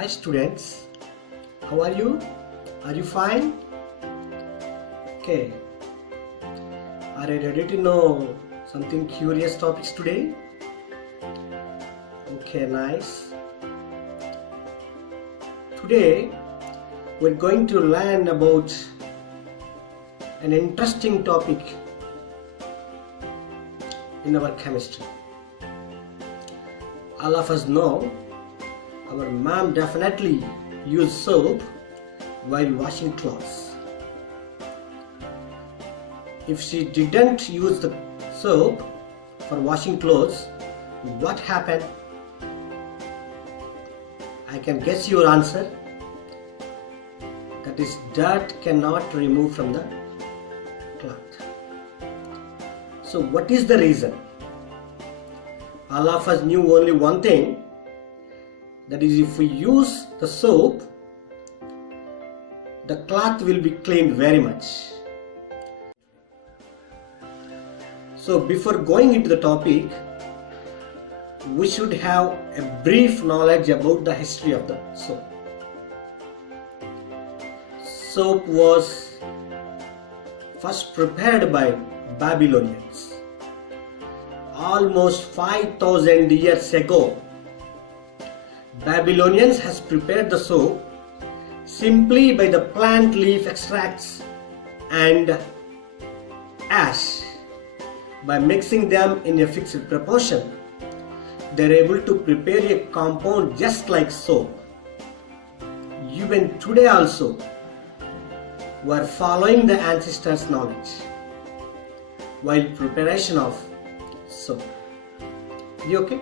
Hi students, how are you? Are you fine? Okay. Are you ready to know something curious topics today? Okay, nice. Today we're going to learn about an interesting topic in our chemistry. All of us know our mom definitely used soap while washing clothes. If she didn't use the soap for washing clothes, what happened? I can guess your answer. That is, dirt cannot remove from the cloth. So what is the reason? All of us knew only one thing, that is, if we use the soap, the cloth will be cleaned very much. So before going into the topic, we should have a brief knowledge about the history of the soap. Soap was first prepared by Babylonians almost 5,000 years ago. Babylonians has prepared the soap simply by the plant leaf extracts and ash. By mixing them in a fixed proportion, they are able to prepare a compound just like soap. Even today also, we are following the ancestors' knowledge while preparation of soap. Are you okay?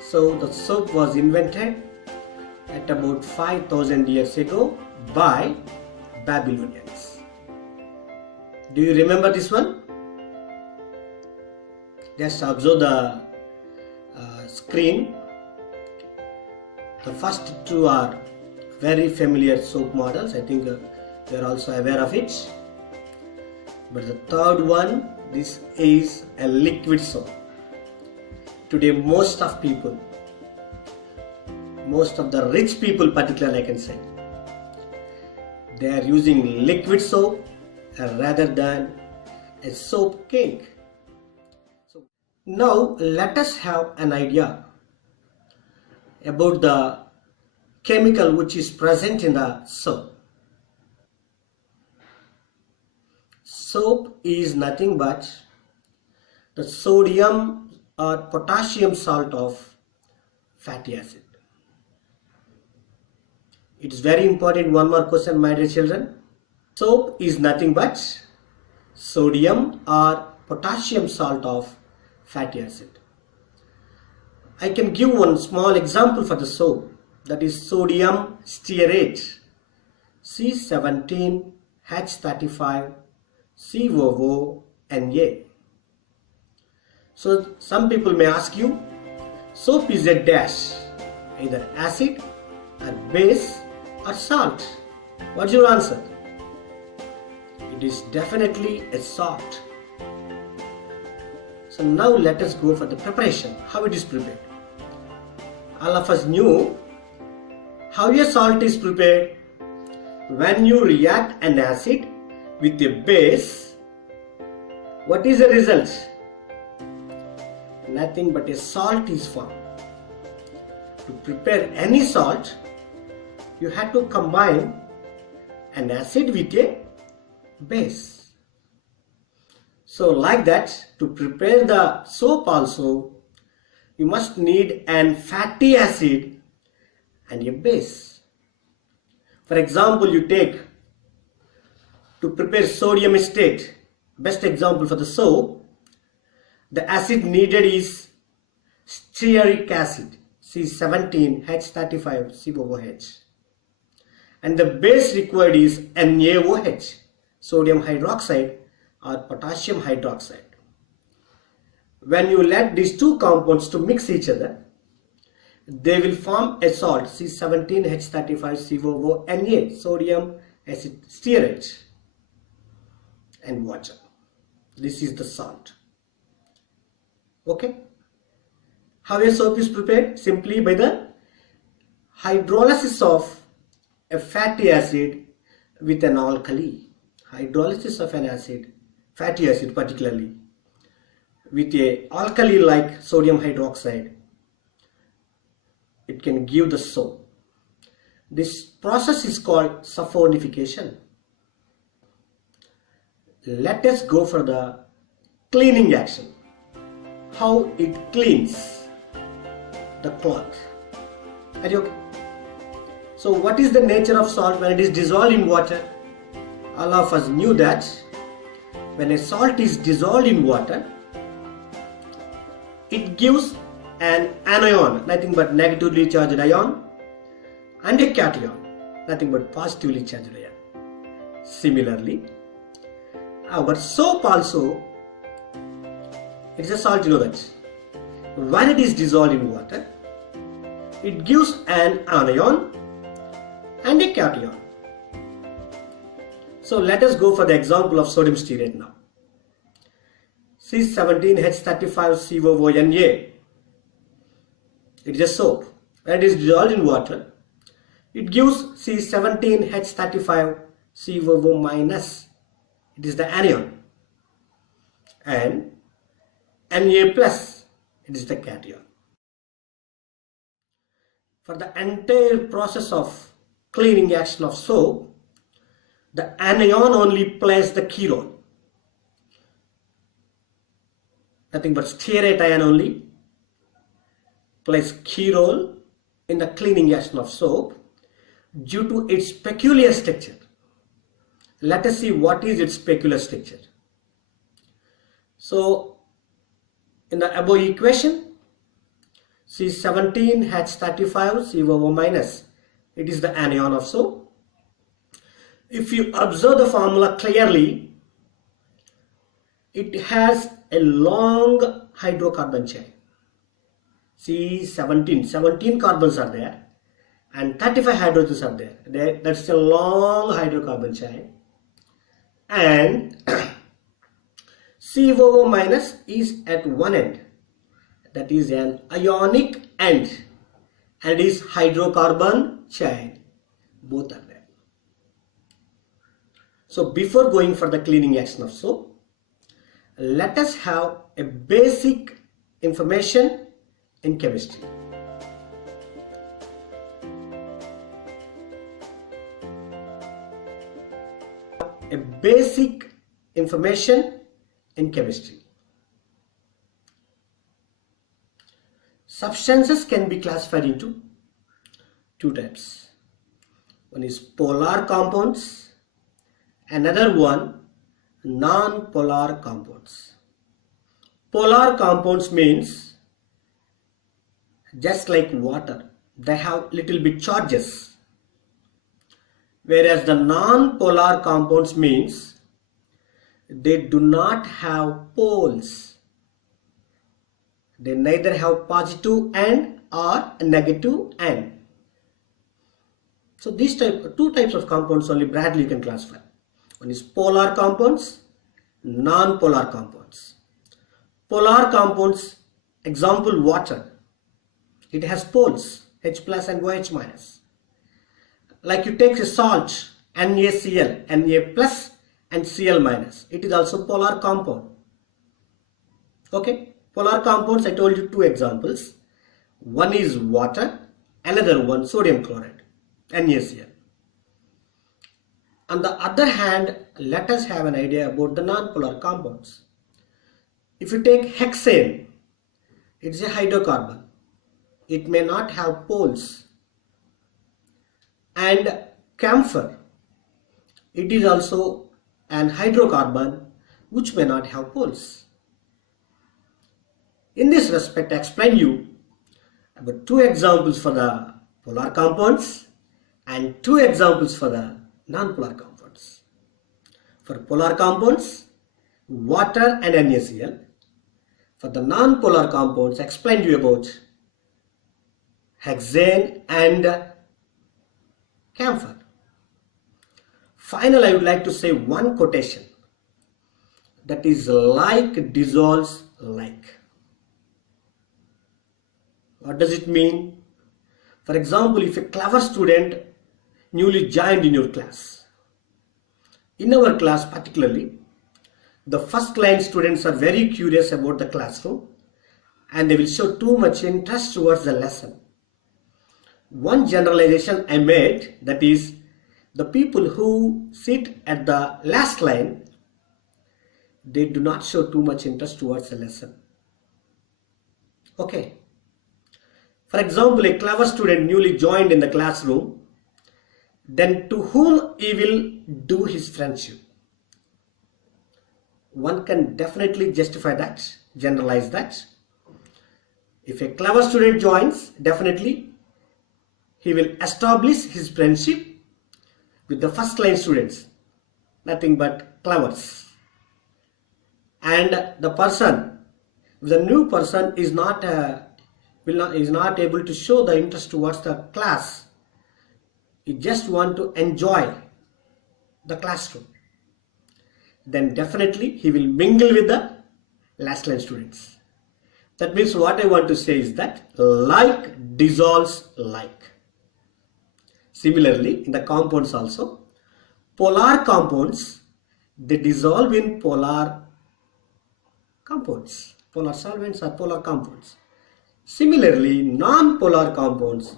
So the soap was invented at about 5,000 years ago by Babylonians. Do you remember this one? Just observe the screen. The first two are very familiar soap models. I think you are also aware of it. But the third one, this is a liquid soap. Today most of the rich people particularly, I can say, they are using liquid soap rather than a soap cake. So now let us have an idea about the chemical which is present in the soap. Soap is nothing but the sodium or potassium salt of fatty acid. It is very important. One more question, my dear children. Soap is nothing but sodium or potassium salt of fatty acid. I can give one small example for the soap, that is sodium stearate, C17H35COONa. So some people may ask you, soap is a dash, either acid or base or salt. What's your answer? It is definitely a salt. So now let us go for the preparation, how it is prepared. All of us knew how a salt is prepared. When you react an acid with a base, what is the result? Nothing but a salt is formed. To prepare any salt, you have to combine an acid with a base. So like that, to prepare the soap also, you must need an fatty acid and a base. For example, you take, to prepare sodium acetate, best example for the soap, the acid needed is stearic acid, C17H35COOH, and the base required is NaOH, sodium hydroxide or potassium hydroxide. When you let these two compounds to mix each other, they will form a salt, C17H35COONa, sodium acid stearate, and water. This is the salt. Okay. How a soap is prepared? Simply by the hydrolysis of a fatty acid with an alkali. Hydrolysis of an acid, fatty acid particularly, with a alkali like sodium hydroxide, it can give the soap. This process is called saponification. Let us go for the cleaning action. How it cleans the cloth. Are you okay? So what is the nature of salt when it is dissolved in water? All of us knew that when a salt is dissolved in water, it gives an anion, nothing but negatively charged ion, and a cation, nothing but positively charged ion. Similarly, our soap also, it is a salt, you know that. When it is dissolved in water, it gives an anion and a cation. So let us go for the example of sodium stearate now. C17H35COONA. It is a soap. When it is dissolved in water, it gives C17H35COO minus. It is the anion. And Na plus. It is the cation. For the entire process of cleaning action of soap, the anion only plays the key role. Nothing but stearate ion only plays key role in the cleaning action of soap due to its peculiar structure. Let us see what is its peculiar structure. So in the above equation, C17H35COO minus, it is the anion of soap. If you observe the formula clearly, it has a long hydrocarbon chain. C17 carbons are there and 35 hydrogens are there. That's a long hydrocarbon chain. And COO minus is at one end. That is an ionic end and is hydrocarbon chain. Both are there. So before going for the cleaning action of soap, let us have a basic information in chemistry. A basic information in chemistry. Substances can be classified into two types. One is polar compounds, another one non-polar compounds. Polar compounds means just like water, they have little bit charges, whereas the non-polar compounds means they do not have poles. They neither have positive end or negative end. So these two types of compounds only broadly you can classify. One is polar compounds, non-polar compounds. Polar compounds, example water. It has poles, H plus and OH minus. Like you take a salt, NaCl, Na plus and Cl minus. It is also polar compound. Okay, polar compounds, I told you two examples. One is water, another one sodium chloride, NaCl. On the other hand, let us have an idea about the non-polar compounds. If you take hexane, it's a hydrocarbon. It may not have poles. And camphor, it is also an hydrocarbon which may not have poles. In this respect, I explain you about two examples for the polar compounds and two examples for the non-polar compounds. For polar compounds, water and NaCl. For the non-polar compounds, I explained you about hexane and camphor. Finally, I would like to say one quotation, that is like dissolves like. What does it mean? For example, if a clever student newly joined in your class, in our class particularly, the first line students are very curious about the classroom and they will show too much interest towards the lesson. One generalization I made, that is, the people who sit at the last line, they do not show too much interest towards the lesson. Okay. For example, a clever student newly joined in the classroom, then to whom he will do his friendship. One can definitely justify that, generalize that. If a clever student joins, definitely he will establish his friendship with the first line students, nothing but clevers. And the person, the new person is not able to show the interest towards the class. He just want to enjoy the classroom. Then definitely he will mingle with the last line students. That means what I want to say is that like dissolves like. Similarly, in the compounds also, polar compounds, they dissolve in polar compounds. Polar solvents are polar compounds. Similarly, non-polar compounds,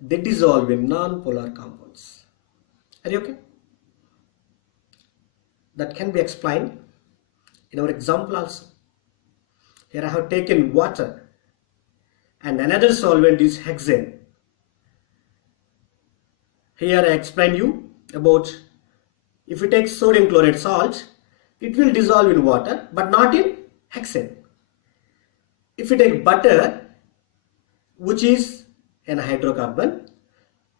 they dissolve in non-polar compounds. Are you okay? That can be explained in our example also. Here I have taken water and another solvent is hexane. Here I explain you about if you take sodium chloride salt, it will dissolve in water but not in hexane. If you take butter, which is an hydrocarbon,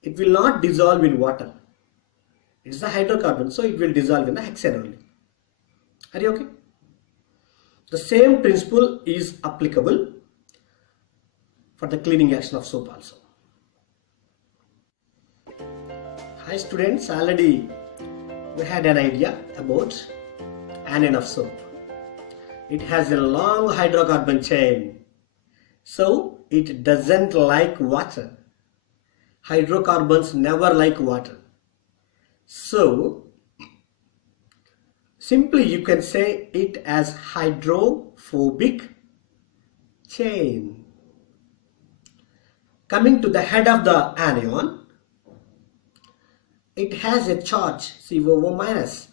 it will not dissolve in water. It is a hydrocarbon, so it will dissolve in the hexane only. Are you okay? The same principle is applicable for the cleaning action of soap also. Hi students, already we had an idea about anion of soap. It has a long hydrocarbon chain, so it doesn't like water. Hydrocarbons never like water. So simply you can say it as hydrophobic chain. Coming to the head of the anion, it has a charge COO minus.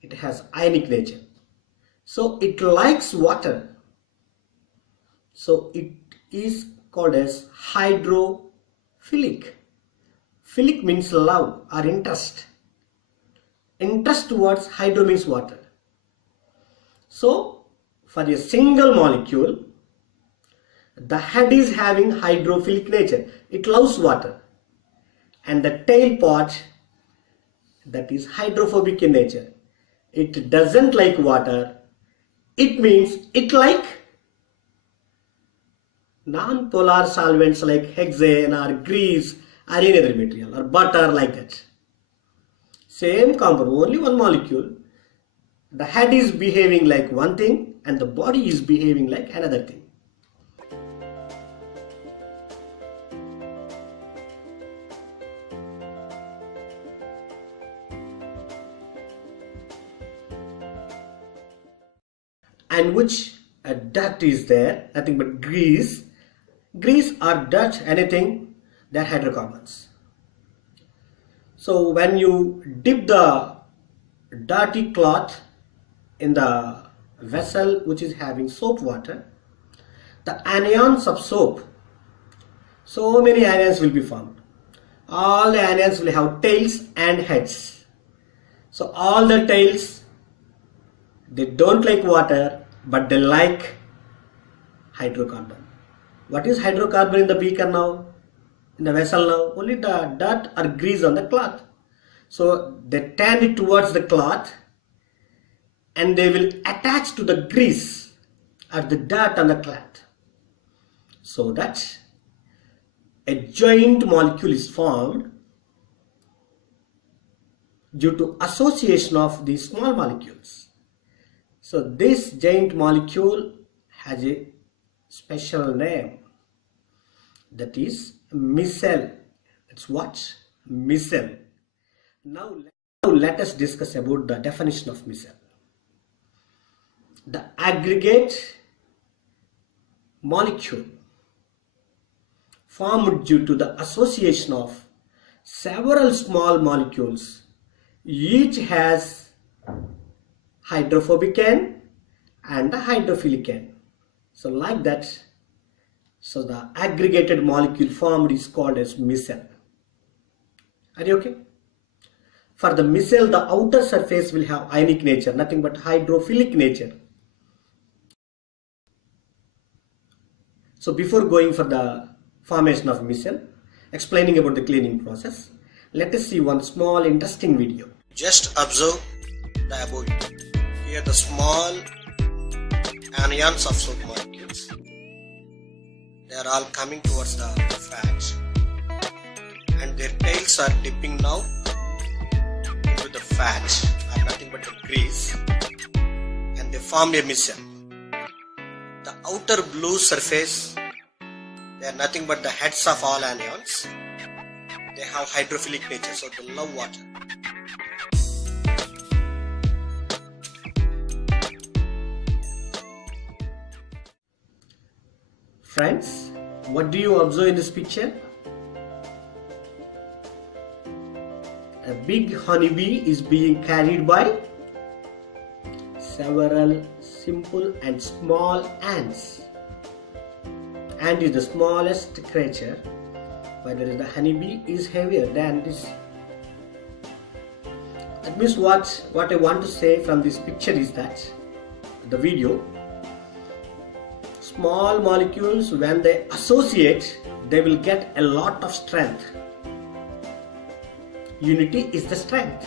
It has ionic nature. So it likes water. So it is called as hydrophilic. Philic means love or interest. Interest towards hydro means water. So for a single molecule, the head is having hydrophilic nature. It loves water. And the tail part, that is hydrophobic in nature. It doesn't like water. It means it like non-polar solvents like hexane or grease or any other material or butter, like that. Same compound, only one molecule. The head is behaving like one thing and the body is behaving like another thing. And which dirt is there? Nothing but grease. Grease or dirt, anything, they are hydrocarbons. So when you dip the dirty cloth in the vessel which is having soap water, the anions of soap, so many anions will be formed. All the anions will have tails and heads. So all the tails, they don't like water, but they like hydrocarbon. What is hydrocarbon in the beaker now? In the vessel now? Only the dirt or grease on the cloth. So they turn it towards the cloth and they will attach to the grease or the dirt on the cloth. So that a joint molecule is formed due to association of these small molecules. So this giant molecule has a special name. that is Micelle. Let's watch Micelle. Now let us discuss about the definition of Micelle. The aggregate molecule formed due to the association of several small molecules, each has hydrophobic end and a hydrophilic end. So like that, so the aggregated molecule formed is called as micelle. Are you okay? For the micelle, the outer surface will have ionic nature, nothing but hydrophilic nature. So before going for the formation of micelle, explaining about the cleaning process, let us see one small interesting video. Just observe the above. Here the small anions of soap molecules. They are all coming towards the fat and their tails are dipping now into the fat or nothing but the grease, and they form a micelle. The outer blue surface, they are nothing but the heads of all anions. They have hydrophilic nature, so they love water. Friends, what do you observe in this picture? A big honeybee is being carried by several simple and small ants. Ant is the smallest creature, whereas the honeybee is heavier than this. That means what I want to say from this picture is that the video, small molecules, when they associate, they will get a lot of strength. Unity is the strength.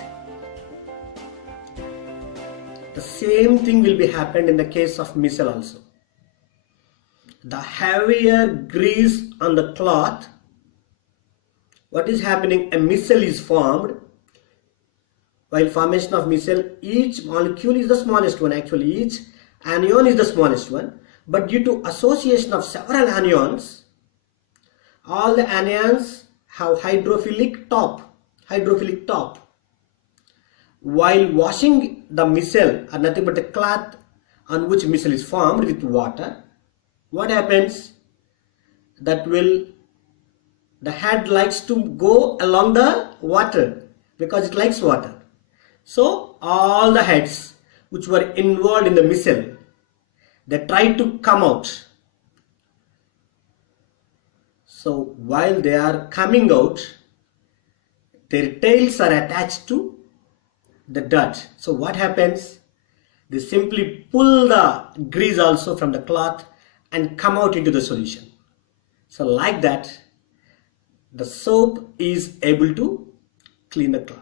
The same thing will be happened in the case of micelle also. The heavier grease on the cloth, what is happening? A micelle is formed. While formation of micelle, each molecule is the smallest one. Actually, each anion is the smallest one. But due to association of several anions, all the anions have hydrophilic top. While washing the micelle, or nothing but the cloth on which micelle is formed with water, what happens? The head likes to go along the water because it likes water. So all the heads which were involved in the micelle, they try to come out. So while they are coming out, their tails are attached to the dirt. So what happens? They simply pull the grease also from the cloth and come out into the solution. So like that, the soap is able to clean the cloth.